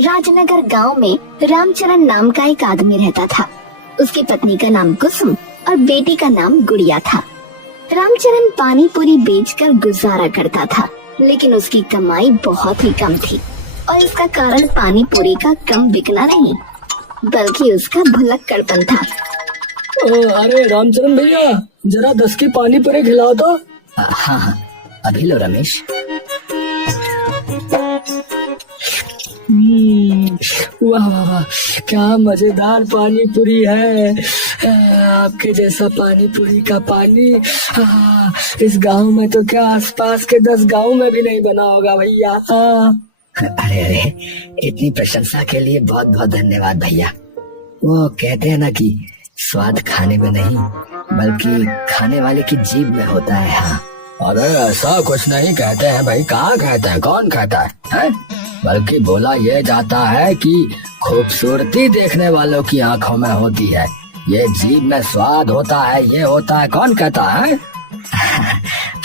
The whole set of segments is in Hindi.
राजनगर गांव में रामचरण नाम का एक आदमी रहता था। उसकी पत्नी का नाम कुसुम और बेटी का नाम गुड़िया था। रामचरण पानी पूरी बेचकर गुजारा करता था, लेकिन उसकी कमाई बहुत ही कम थी और इसका कारण पानी पूरी का कम बिकना नहीं, बल्कि उसका भुलक्कड़पन था। अरे रामचरण भैया, जरा 10 की पानी पूरी खिलाओ तो। हाँ, अभी लो रमेश। वाह वाह वाह, क्या मजेदार पानी पूरी है। आपके जैसा पानी पूरी का पानी इस गांव में तो क्या आसपास के 10 गांव में भी नहीं बना होगा भैया। अरे अरे, इतनी प्रशंसा के लिए बहुत बहुत धन्यवाद भैया। वो कहते हैं ना कि स्वाद खाने में नहीं बल्कि खाने वाले की जीभ में होता है। हाँ, अरे ऐसा कुछ नहीं कहते हैं भाई। कहाँ कहते हैं, कौन कहता है? बल्कि बोला यह जाता है कि खूबसूरती देखने वालों की आंखों में होती है, ये जीभ में स्वाद होता है, ये होता है। कौन कहता है?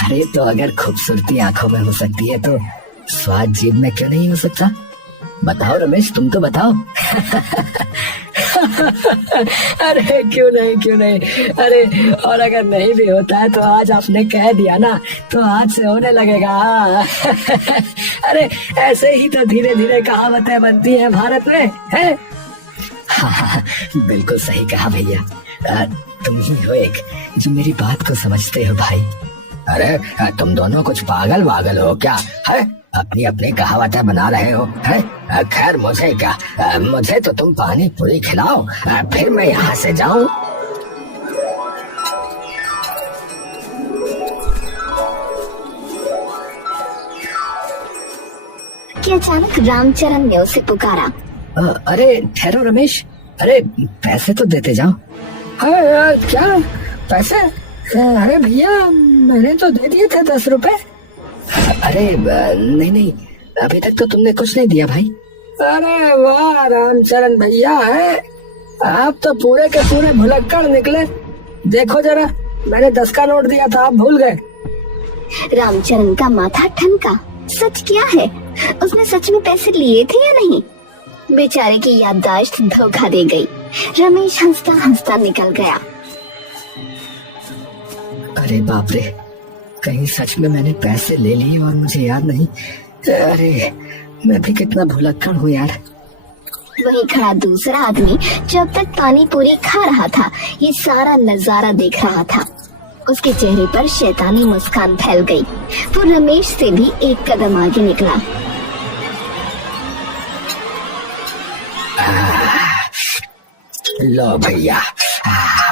अरे तो अगर खूबसूरती आंखों में हो सकती है तो स्वाद जीभ में क्यों नहीं हो सकता? बताओ रमेश, तुम तो बताओ। अरे क्यों नहीं। अरे और अगर नहीं भी होता है तो आज आपने कह दिया ना, तो आज से होने लगेगा। अरे ऐसे ही तो धीरे धीरे कहावतें बनती हैं भारत में, है? हाँ, बिल्कुल सही कहा भैया। तुम ही हो एक जो मेरी बात को समझते हो भाई। अरे तुम दोनों कुछ पागल हो क्या? है अपनी अपनी कहावतें बना रहे हो, है? खैर मुझे क्या, मुझे तो तुम पानी पूरी खिलाओ, फिर मैं यहाँ से जाऊं। कि अचानक रामचरण ने उसे पुकारा। अरे ठहरो रमेश, अरे पैसे तो देते जाओ। क्या पैसे? अरे भैया, मैंने तो दे दिए थे 10 रुपए। अरे नहीं, अभी तक तो तुमने कुछ नहीं दिया भाई। अरे वाह रामचरण भैया, है आप तो पूरे के पूरे भुलक्कड़ निकले। देखो जरा, मैंने 10 का नोट दिया था, आप भूल गए। रामचरण का माथा ठनका। सच क्या है? उसने सच में पैसे लिए थे या नहीं? बेचारे की याददाश्त धोखा दे गई। रमेश हंसता हंसता निकल गया। अरे बाप रे, कहीं सच में मैंने पैसे ले लिए और मुझे याद नहीं। अरे मैं भी कितना भुलक्कड़ हूँ यार। वहीं खड़ा दूसरा आदमी जो अब तक पानी पूरी खा रहा था, ये सारा नजारा देख रहा था। उसके चेहरे पर शैतानी मुस्कान फैल गई। वो रमेश से भी एक कदम आगे निकला। लो भैया,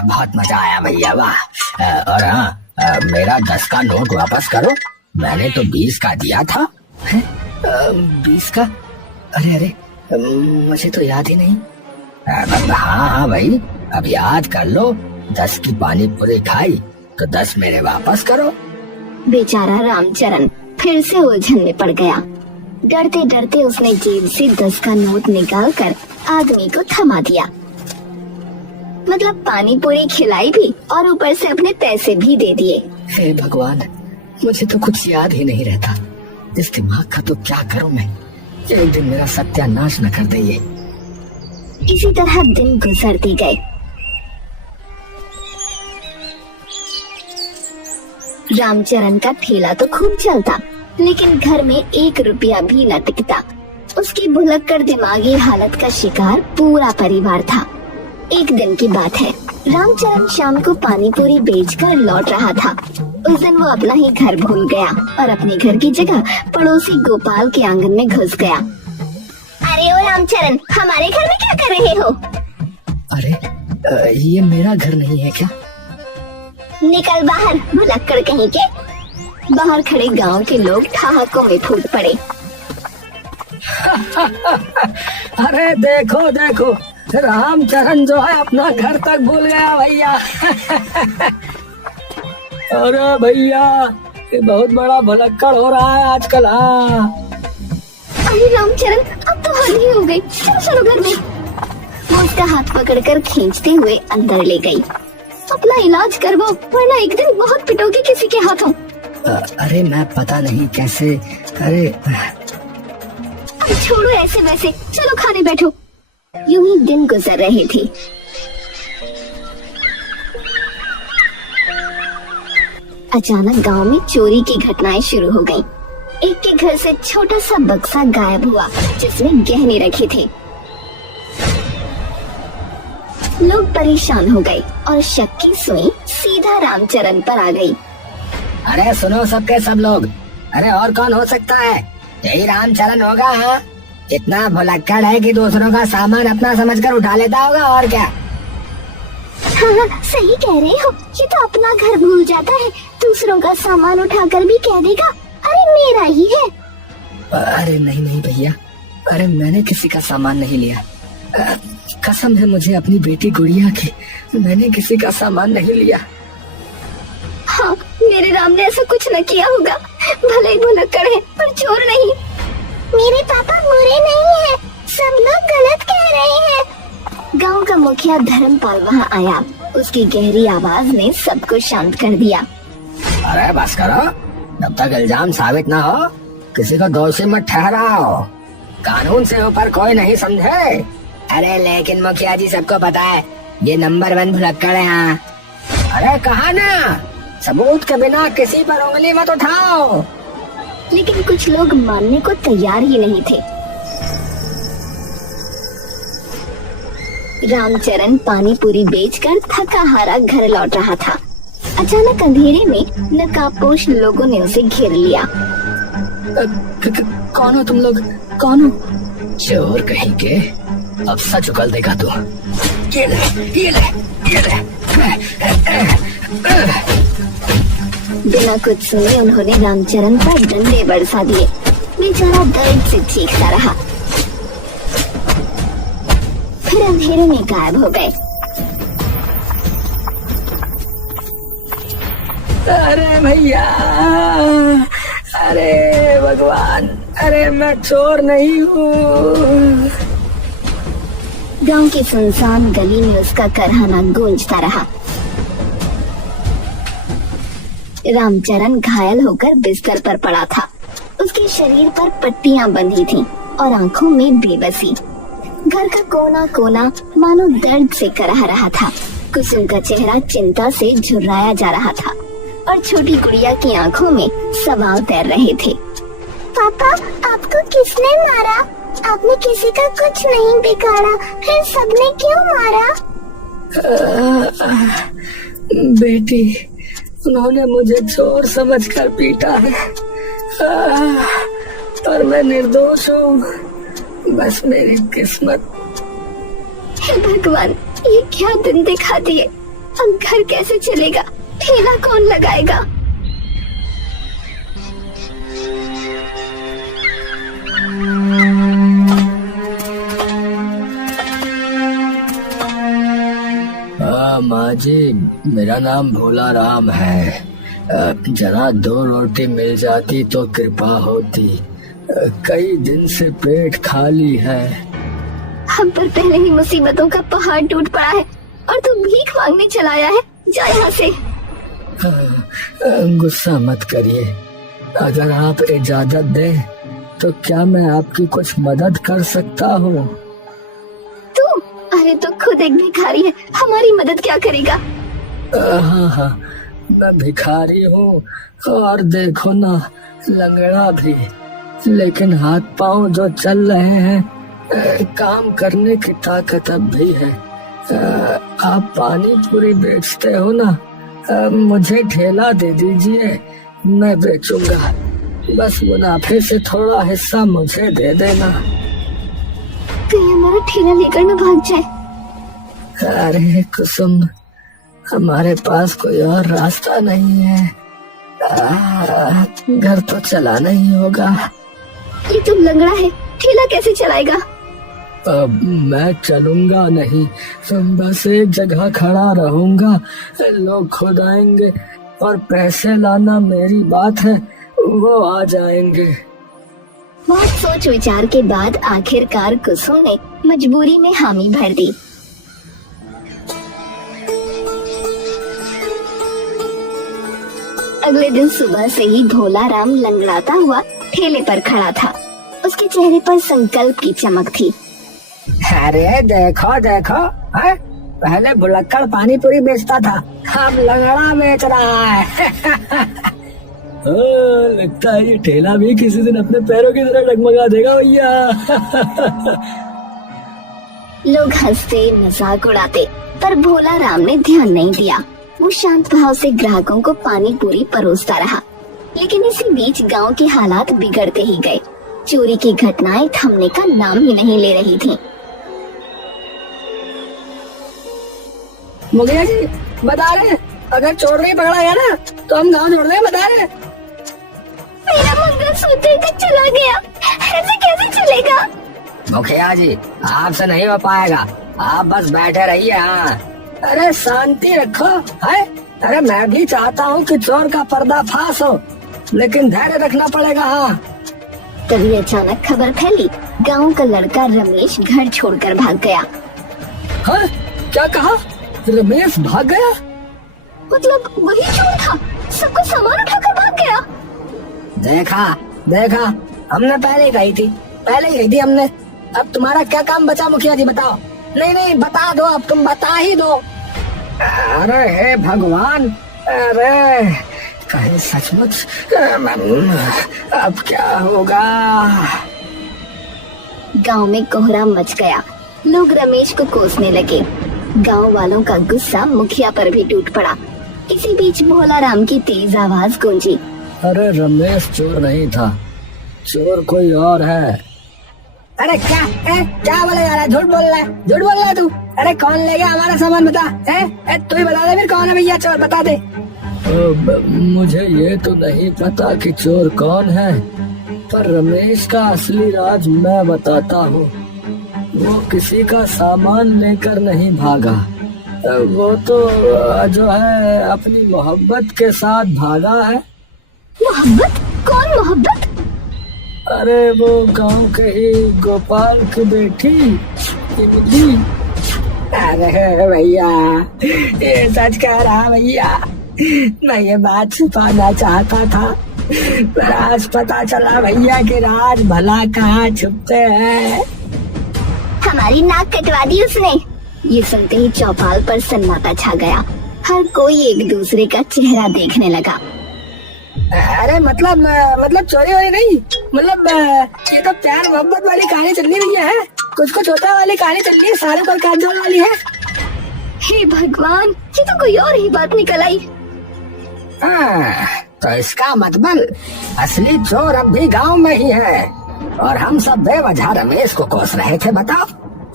बहुत मजा आया भैया, वाह। और हाँ, मेरा 10 का नोट वापस करो, मैंने तो 20 का दिया था। 20 का? अरे मुझे तो याद ही नहीं। हाँ भाई, अब याद कर लो। 10 की पानी पूरी खाई तो 10 मेरे वापस करो। बेचारा रामचरण फिर से उलझन में पड़ गया। डरते डरते उसने जेब से 10 का नोट निकालकर आदमी को थमा दिया। मतलब पानी पूरी खिलाई भी और ऊपर से अपने पैसे भी दे दिए। हे भगवान, मुझे तो कुछ याद ही नहीं रहता। इस दिमाग का तो क्या करूं मैं? एक दिन मेरा सत्यानाश न कर दे ये। इसी तरह दिन गुजरते गए। रामचरण का ठेला तो खूब चलता, लेकिन घर में 1 रुपया भी न टिकता। उसकी भुलक्कड़ दिमागी हालत का शिकार पूरा परिवार था। एक दिन की बात है, रामचरण शाम को पानी पूरी बेचकर लौट रहा था। उस दिन वो अपना ही घर भूल गया और अपने घर की जगह पड़ोसी गोपाल के आंगन में घुस गया। अरे ओ रामचरण, हमारे घर में क्या कर रहे हो? अरे ये मेरा घर नहीं है क्या? निकल बाहर, भुलक्कड़ कहीं के। बाहर खड़े गांव के लोग ठहाकों में फूट पड़े। अरे देखो, रामचरण जो है अपना घर तक भूल गया भैया। अरे भैया, ये बहुत बड़ा भुलक्कड़ हो रहा है आजकल। अरे रामचरण, अब तो हद ही हो गई। चलो घर में। वो उसका हाथ पकड़कर खींचते हुए अंदर ले गई। अपना इलाज करवाओ, वरना एक दिन बहुत पिटोगी किसी के हाथों। अरे मैं पता नहीं कैसे। अरे छोड़ो ऐसे वैसे, चलो खाने बैठो। यूं ही दिन गुजर रहे थे। अचानक गांव में चोरी की घटनाएं शुरू हो गईं। एक के घर से छोटा सा बक्सा गायब हुआ जिसमें गहने रखे थे। लोग परेशान हो गए और शक की सुई सीधा रामचरण पर आ गई। अरे सुनो सबके सब लोग, अरे और कौन हो सकता है? यही रामचरण होगा। हाँ, इतना भुलक्कड़ है कि दूसरों का सामान अपना समझकर उठा लेता होगा, और क्या। हाँ, सही कह रहे हो, ये तो अपना घर भूल जाता है, दूसरों का सामान उठाकर भी कह देगा अरे मेरा ही है। अरे नहीं नहीं भैया, अरे मैंने किसी का सामान नहीं लिया। कसम है मुझे अपनी बेटी गुड़िया की, मैंने किसी का सामान नहीं लिया। हाँ, मेरे राम ने ऐसा कुछ न किया होगा, भले ही भुलक्कड़ है पर चोर नहीं। मेरे पापा बुरे नहीं हैं, सब लोग गलत कह रहे हैं। गांव का मुखिया धर्मपाल वहां आया। उसकी गहरी आवाज ने सबको शांत कर दिया। अरे बस करो, जब तक इल्जाम साबित ना हो किसी को दोषी मत ठहराओ। कानून से ऊपर कोई नहीं, समझे? अरे लेकिन मुखिया जी, सबको पता है ये नंबर 1 भुलक्कड़ है। हाँ, अरे कहा ना, सबूत के बिना किसी पर उंगली मत उठाओ। लेकिन कुछ लोग मानने को तैयार ही नहीं थे। रामचरण पानी पूरी बेचकर थका हारा घर लौट रहा था। अचानक अंधेरे में नकाबपोश लोगों ने उसे घेर लिया। कौन हो तुम लोग? कौन हो? चोर कहीं के, अब सच उगल देगा तू। ये ले, ये ले, ये ले। बिना कुछ सुने उन्होंने रामचरण पर डंडे बरसा दिए। बेचारा दर्द से चीखता रहा, फिर अंधेरे में गायब हो गए। अरे भैया, अरे भगवान, अरे मैं चोर नहीं हूँ। गांव की सुनसान गली में उसका करहाना गूंजता रहा। रामचरण घायल होकर बिस्तर पर पड़ा था। उसके शरीर पर पट्टियां बंधी थीं और आंखों में बेबसी। घर का कोना कोना मानो दर्द से करह रहा था। कुसुम का चेहरा चिंता से झुर्राया जा रहा था और छोटी गुड़िया की आंखों में सवाल तैर रहे थे। पापा, आपको किसने मारा? आपने किसी का कुछ नहीं बिगाड़ा, फिर सबने क्यों मारा? बेटी, उन्होंने मुझे चोर समझकर पीटा है, पर मैं निर्दोष हूँ। बस मेरी किस्मत। हे भगवान, ये क्या दिन दिखा दिए। अब घर कैसे चलेगा? ठेला कौन लगाएगा? माँ जी, मेरा नाम भोला राम है। जरा 2 रोटी मिल जाती तो कृपा होती। कई दिन से पेट खाली है। हम पर पहले ही मुसीबतों का पहाड़ टूट पड़ा है और तू भीख मांगने चला आया है। जा यहाँ से। गुस्सा मत करिए। अगर आप इजाजत दें तो क्या मैं आपकी कुछ मदद कर सकता हूँ? तू? अरे तो खुद एक भिखारी है, हमारी मदद क्या करेगा? हाँ हाँ, मैं भिखारी हूँ और देखो ना, लंगड़ा भी, लेकिन हाथ पांव जो चल रहे हैं, काम करने की ताकत अब भी है। आप पानी पूरी बेचते हो ना, मुझे ठेला दे दीजिए, मैं बेचूंगा। बस मुनाफे से थोड़ा हिस्सा मुझे दे देना। कहीं हमारा ठेला लेकर न भाग जाए। अरे कुसुम, हमारे पास कोई और रास्ता नहीं है। घर तो चलाना ही होगा। ये तुम लंगड़ा है, ठेला कैसे चलाएगा? अब मैं चलूंगा नहीं, बस एक जगह खड़ा रहूंगा। लोग खुद आएंगे और पैसे लाना मेरी बात है, वो आ जाएंगे। बहुत सोच विचार के बाद आखिरकार कुसुम ने मजबूरी में हामी भर दी। अगले दिन सुबह से ही भोला राम लंगड़ाता हुआ ठेले पर खड़ा था। उसके चेहरे पर संकल्प की चमक थी। अरे देखो देखो, है? पहले भुलक्कड़ पानी पूरी बेचता था, अब लंगड़ा बेच रहा है। लगता है ये ठेला भी किसी दिन अपने पैरों की तरह डगमगा देगा भैया। लोग हंसते मजाक उड़ाते, पर भोला राम ने ध्यान नहीं दिया। वो शांत भाव से ग्राहकों को पानी पूरी परोसता रहा। लेकिन इसी बीच गांव के हालात बिगड़ते ही गए। चोरी की घटनाएं थमने का नाम ही नहीं ले रही थीं। मुखिया जी बता रहे, अगर चोर नहीं पकड़ा गया ना तो हम गाँव छोड़ देंगे, बता रहे। मेरा मंगलसूत्र तो चला गया, ऐसे कैसे चलेगा? मुखिया जी आपसे नहीं हो पाएगा, आप बस बैठे रहिए। हाँ, अरे शांति रखो, है? अरे मैं भी चाहता हूँ कि चोर का पर्दाफाश हो, लेकिन धैर्य रखना पड़ेगा। हाँ। तभी अचानक खबर फैली, गांव का लड़का रमेश घर छोड़कर भाग गया। हाँ? क्या कहा? रमेश भाग गया? मतलब वही चोर था, सबको सामान उठाकर भाग गया। देखा देखा, हमने पहले ही कही थी हमने। अब तुम्हारा क्या काम बचा मुखिया जी, बताओ। नहीं बता दो, अब तुम बता ही दो। अरे हे भगवान, अरे कहीं सचमुच अब क्या होगा? गांव में कोहरा मच गया। लोग रमेश को कोसने लगे। गांव वालों का गुस्सा मुखिया पर भी टूट पड़ा। इसी बीच भोला राम की तेज आवाज गूंजी। अरे रमेश चोर नहीं था, चोर कोई और है। अरे क्या बोले यार, झूठ बोल रहा है तू। अरे कौन ले गया हमारा सामान, बता। तू ही बता दे फिर, कौन है भैया चोर, बता दे। मुझे ये तो नहीं पता कि चोर कौन है, पर रमेश का असली राज मैं बताता हूँ। वो किसी का सामान लेकर नहीं भागा, वो तो जो है अपनी मोहब्बत के साथ भागा है। मोहब्बत? कौन मोहब्बत? अरे वो गांव के ही गोपाल की बेटी इमली। अरे भैया ये सच कह रहा भैया, मैं ये बात छुपाना चाहता था, पर आज पता चला भैया कि राज भला कहाँ छुपते हैं। हमारी नाक कटवा दी उसने। ये सुनते ही चौपाल पर सन्नाटा छा गया। हर कोई एक दूसरे का चेहरा देखने लगा। अरे मतलब चोरी वोरी नहीं, मतलब ये तो प्यार मोहब्बत वाली कहानी चलनी भैया है, कुछ होता वाली कहानी चल रही है, शाहरुख और काजोल वाली है। हे भगवान, ये तो कोई और ही बात निकल आई। तो इसका मतलब असली चोर अब भी गांव में ही है, और हम सब बेवजह रमेश को कोस रहे थे, बताओ।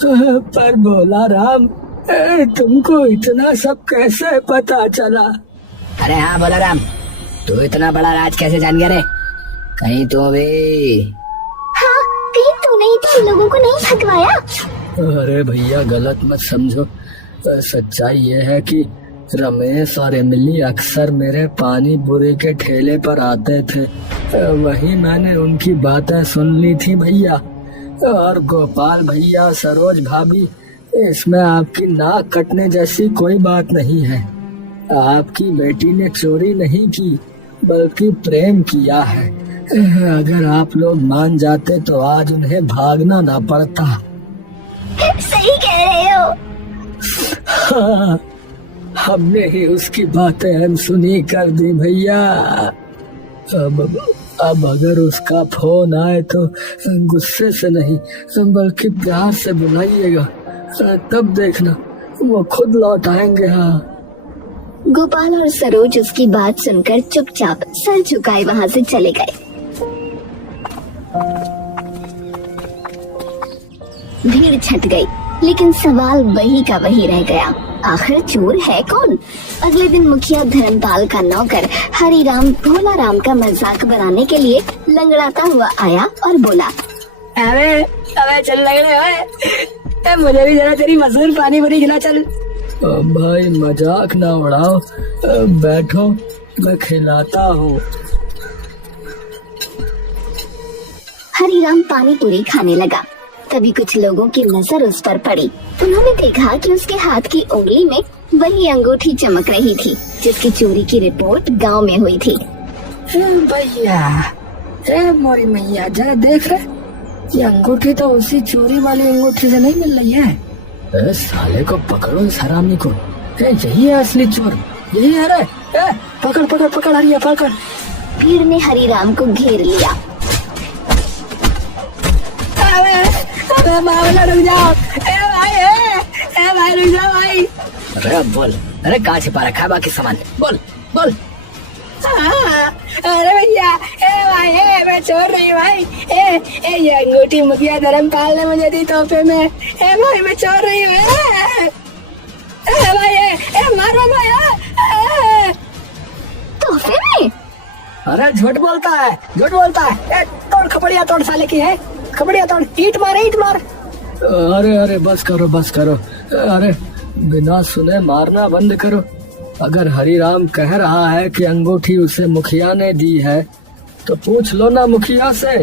पर भोला राम, तुमको इतना सब कैसे पता चला? अरे हाँ भोला राम, तू इतना बड़ा राज कैसे जान गया रे? कहीं तो भी। हाँ, कहीं तूने ही तो लोगों को नहीं भगवाया? अरे भैया गलत मत समझो, सच्चाई ये है कि रमेश और इमली अक्सर मेरे पानी पूरी के ठेले पर आते थे, वही मैंने उनकी बातें सुन ली थी भैया। और गोपाल भैया, सरोज भाभी, इसमें आपकी नाक कटने जैसी कोई बात नहीं है। आपकी बेटी ने चोरी नहीं की, बल्कि प्रेम किया है। अगर आप लोग मान जाते तो आज उन्हें भागना ना पड़ता। सही कह रहे हो। हाँ, हमने ही उसकी बातें अनसुनी कर दी भैया। अब अगर उसका फोन आए तो गुस्से से नहीं बल्कि प्यार से बुलाइएगा, तब देखना वो खुद लौट आएंगे। हाँ। गोपाल और सरोज उसकी बात सुनकर चुपचाप सर झुकाए वहाँ से चले गए। भीड़ छट गई, लेकिन सवाल वही का वही रह गया, आखिर चोर है कौन? अगले दिन मुखिया धर्मपाल का नौकर हरिराम भोला राम का मजाक बनाने के लिए लंगड़ाता हुआ आया और बोला, अबे चल लंगड़े, मुझे भी जरा तेरी मशहूर पानी पूरी खिला चल। भाई मजाक ना उड़ाओ, बैठो मैं खिलाता हूँ। हरिराम पानी पूरी खाने लगा। तभी कुछ लोगों की नजर उस पर पड़ी। उन्होंने देखा कि उसके हाथ की उंगली में वही अंगूठी चमक रही थी जिसकी चोरी की रिपोर्ट गांव में हुई थी। भैया, मोरी मैया, जरा देख रहे, ये अंगूठी तो उसी चोरी वाली अंगूठी से नहीं मिल रही है। साले को पकड़ो इस हरामी को। यही है असली चोर, यही है रे। पकड़ पकड़ पकड़ हरिया पकड़। भीड़ ने हरिराम को घेर लिया। बाबा रुक जाओ, भाई रुक जाओ भाई। अरे अब बोल, अरे कहाँ छिपा रखा है बाकी सामान, बोल बोल। अरे भैया, भाई मैं चोर नहीं भाई। ये अंगूठी मुखिया धर्मपाल ने मुझे दी तोहफे में। भाई मैं चोर नहीं हूँ। भाई मारो भाई। तोहफे में? अरे झूठ बोलता है, झूठ बोलता है। तोड़ खपड़िया तोड़ साले की है, खपड़िया तोड़, ईंट मार ईंट मार। अरे अरे बस करो बस करो। अरे बिना सुने मारना बंद करो। अगर हरिराम कह रहा है कि अंगूठी उसे मुखिया ने दी है तो पूछ लो ना मुखिया से। ए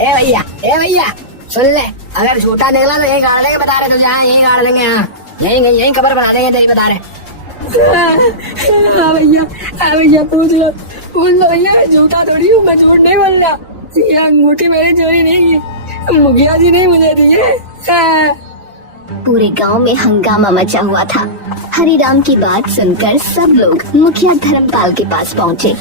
भैया सुन ले, अगर झूठा निकला तो यही गाड़ देंगे, बता रहे तुझे। यहाँ यही गाड़ देंगे, यहाँ यही खबर बना देंगे, तेरी बता रहे। भैया पूछ लो भैया, झूठा थोड़ी हूँ मैं, झूठ नहीं बोल रहा। ये अंगूठी मेरी चोरी नहीं है, मुखिया जी ने मुझे दी है। पूरे गांव में हंगामा मचा हुआ था। हरिराम की बात सुनकर सब लोग मुखिया धर्मपाल के पास पहुँचे।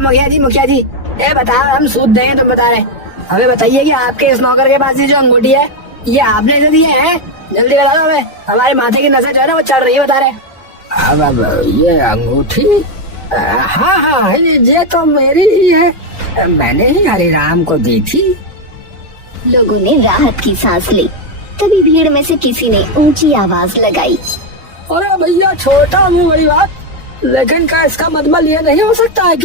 मुखिया जी बताओ, हम सूद देंगे, तुम बता रहे। हमें बताइए कि आपके इस नौकर के पास ये जो अंगूठी है ये आपने इसे दी है? जल्दी बता दो हमें, हमारे माथे की नजर जो है ना वो चढ़ रही है, बता रहे। अब ये अंगूठी, हाँ ये तो मेरी ही है, मैंने ही हरिराम को दी थी। लोगों ने राहत की सांस ली। तभी भीड़ में से किसी ने ऊंची आवाज लगाई। अरे भैया छोटा मुँह बड़ी बात, लेकिन क्या इसका मतलब ये नहीं हो सकता है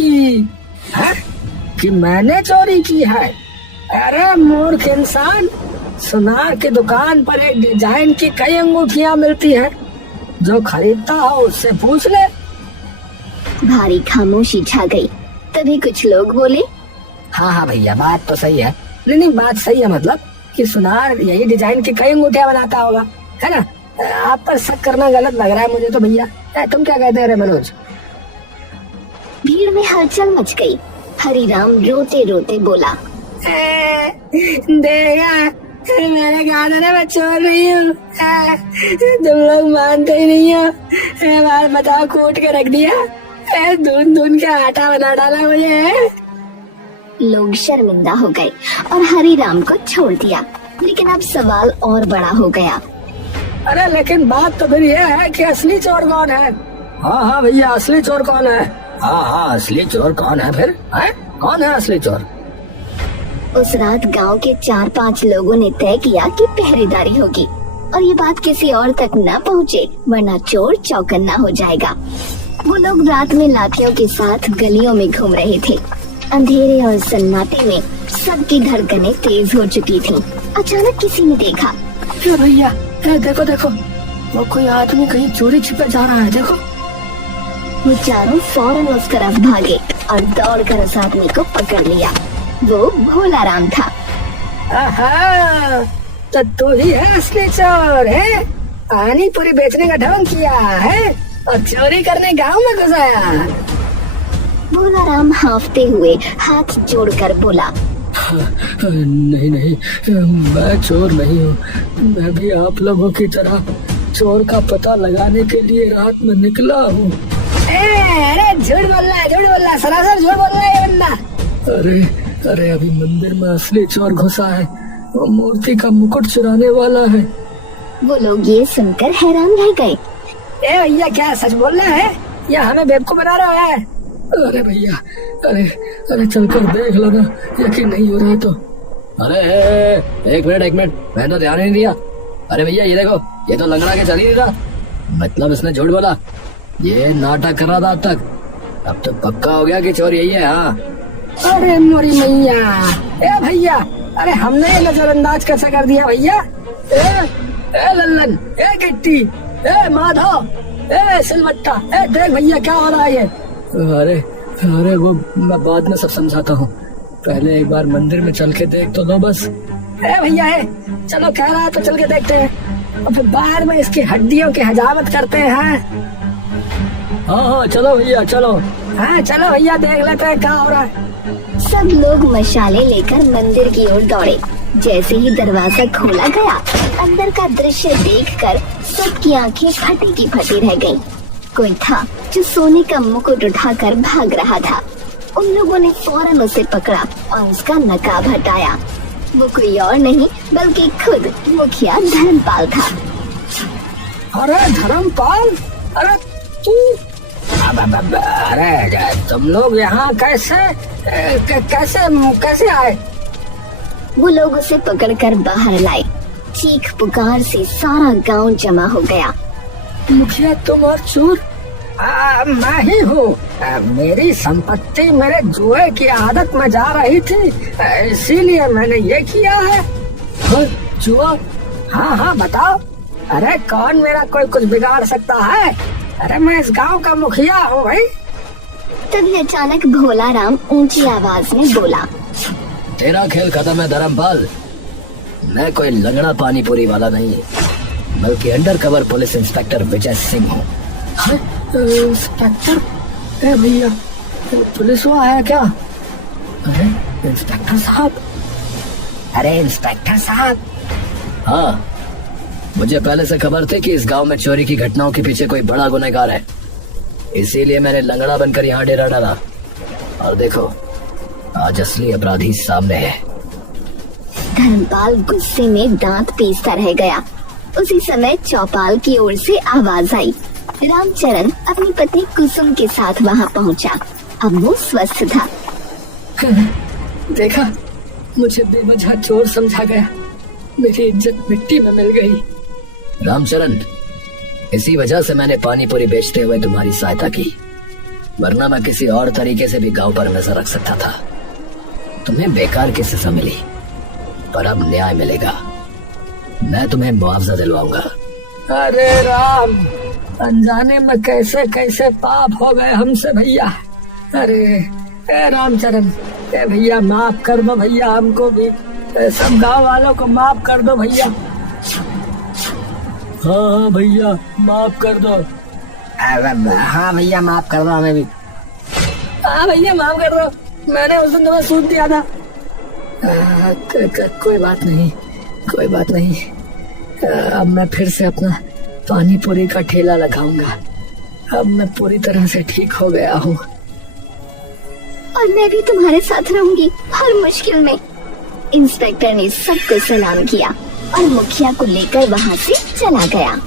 कि मैंने चोरी की है? अरे मूर्ख इंसान, सुनार की दुकान पर एक डिजाइन की कई अंगूठियाँ मिलती हैं, जो खरीदता हो उससे पूछ ले। भारी खामोशी छा गई। तभी कुछ लोग बोले, हाँ भैया बात तो सही है। नहीं बात सही है, मतलब कि सुनार यही डिजाइन की कई अंगूठियाँ बनाता होगा, है ना? आप पर शक करना गलत लग रहा है मुझे तो भैया। तुम क्या कहते हैं रे मनोज? भीड़ में हलचल मच गई। हरिराम रोते रोते बोला, देखा मैंने कहा था ना मैं चोर नहीं हूँ, तुम लोग मानते ही नहीं हो। बार बताओ, कूट के रख दिया, धुन के आटा बना डाला मुझे। लोग शर्मिंदा हो गए और हरिराम को छोड़ दिया। लेकिन अब सवाल और बड़ा हो गया। अरे लेकिन बात तो फिर ये है कि असली चोर कौन है? हाँ भैया, असली चोर कौन है? हाँ असली चोर कौन है फिर? कौन है असली चोर? उस रात गांव के 4-5 लोगों ने तय किया कि पहरेदारी होगी और ये बात किसी और तक न पहुँचे, वरना चोर चौकन्ना हो जाएगा। वो लोग रात में लाठियों के साथ गलियों में घूम रहे थे। अंधेरे और सन्नाटे में सबकी धड़कनें तेज हो चुकी थीं। अचानक किसी ने देखा, भैया देखो, वो कोई आदमी कहीं चोरी छिपे जा रहा है, देखो। वो चारों फौरन उस तरफ भागे और दौड़कर उस आदमी को पकड़ लिया। वो भोला राम था। तो तू ही है असली चोर है? पानी पूरी बेचने का ढंग किया है और चोरी करने गांव में घुसाया। भोला राम हांफते हुए हाथ जोड़कर बोला, नहीं मैं चोर नहीं हूँ। मैं भी आप लोगों की तरह चोर का पता लगाने के लिए रात में निकला हूँ। अरे झूठ बोल रहा है, सरासर झूठ बोल रहा है ये बंदा। अरे अभी मंदिर में असली चोर घुसा है, वो मूर्ति का मुकुट चुराने वाला है। वो लोग ये सुनकर हैरान रह गए। भैया क्या सच बोल रहा है या हमें बेवकूफ बना रहा है? अरे भैया, अरे चलकर देख लो ना, यकीन नहीं हो रहा है तो। अरे एक मिनट, मैंने तो ध्यान नहीं दिया। अरे भैया ये देखो, ये तो लंगड़ा के चल ही नहीं रहा। मतलब इसने झूठ बोला, ये नाटक कर रहा था अब तक। अब तो पक्का हो गया कि चोर यही है। हाँ अरे मोरी मैया, भैया अरे हमने ये नजरअंदाज कैसे कर दिया भैया? लल्लन, गिट्टी, माधव, सिलवट्टा, देख भैया क्या हो रहा है ये। अरे वो मैं बाद में सब समझाता हूँ, पहले एक बार मंदिर में चल के देख तो लो बस। भैया चलो, कह रहा है तो चल के देखते हैं और फिर बाहर में इसकी हड्डियों की हजामत करते हैं। हाँ चलो भैया चलो। हाँ चलो भैया, देख लेते हैं क्या हो रहा है। सब लोग मशाले लेकर मंदिर की ओर दौड़े। जैसे ही दरवाजा खोला गया, अंदर का दृश्य देखकर सबकी आंखें फटी की फटी रह गईं। कोई था जो सोने का मुकुट उठाकर भाग रहा था। उन लोगों ने फौरन उसे पकड़ा और उसका नकाब हटाया। वो कोई और नहीं बल्कि खुद मुखिया धर्मपाल था। अरे धर्मपाल, अरे तू, अरे तुम लोग यहाँ कैसे आए? वो लोग उसे पकड़कर बाहर लाए। चीख पुकार से सारा गांव जमा हो गया। मुखिया तुम और चोर? मैं ही हूँ। मेरी संपत्ति मेरे जुए की आदत में जा रही थी, इसीलिए मैंने ये किया है। जुआ? हाँ बताओ। अरे कौन मेरा कोई कुछ बिगाड़ सकता है? अरे मैं इस गांव का मुखिया हूँ भाई। तभी अचानक भोला राम ऊंची आवाज में बोला, तेरा खेल खत्म है धर्मपाल। मैं कोई लंगड़ा पानीपुरी वाला नहीं, बल्कि under cover police inspector Vijay Singh हूँ। इंस्पेक्टर? भैया पुलिस हुआ है क्या? अरे इंस्पेक्टर साहब। अरे इंस्पेक्टर साहब। हाँ, मुझे पहले से खबर थी कि इस गांव में चोरी की घटनाओं के पीछे कोई बड़ा गुनहगार है, इसीलिए मैंने लंगड़ा बनकर यहाँ डेरा डाला। और देखो, आज असली अपराधी सामने है। धर्मपाल गुस्से में दांत पीसता रह गया। उसी समय चौपाल की ओर से आवाज आई। रामचरण अपनी पत्नी कुसुम के साथ वहां पहुंचा। अब वो स्वस्थ था। देखा, मुझे बेवजह चोर समझा गया। मेरी इज्जत मिट्टी में मिल गई। रामचरण, इसी वजह से मैंने पानीपुरी बेचते हुए तुम्हारी सहायता की, वरना मैं किसी और तरीके से भी गांव पर नजर रख सकता था। तुम्हें बेकार की सजा मिली, पर अब न्याय मिलेगा। मैं तुम्हें मुआवजा दिलवाऊंगा। अरे राम, अनजाने में कैसे कैसे पाप हो गए हमसे भैया। अरे रामचरण, भैया माफ कर दो भैया, हमको भी, सब गांव वालों को माफ कर दो भैया। हाँ भैया माफ कर दो। हाँ भैया माफ कर दो हमें भी। हाँ भैया माफ कर दो, मैंने उस दिन तुम्हें सूद दिया था। कोई बात नहीं, कोई बात नहीं। अब मैं फिर से अपना पानीपुरी का ठेला लगाऊंगा। अब मैं पूरी तरह से ठीक हो गया हूँ। और मैं भी तुम्हारे साथ रहूंगी हर मुश्किल में। इंस्पेक्टर ने सबको सलाम किया और मुखिया को लेकर वहाँ से चला गया।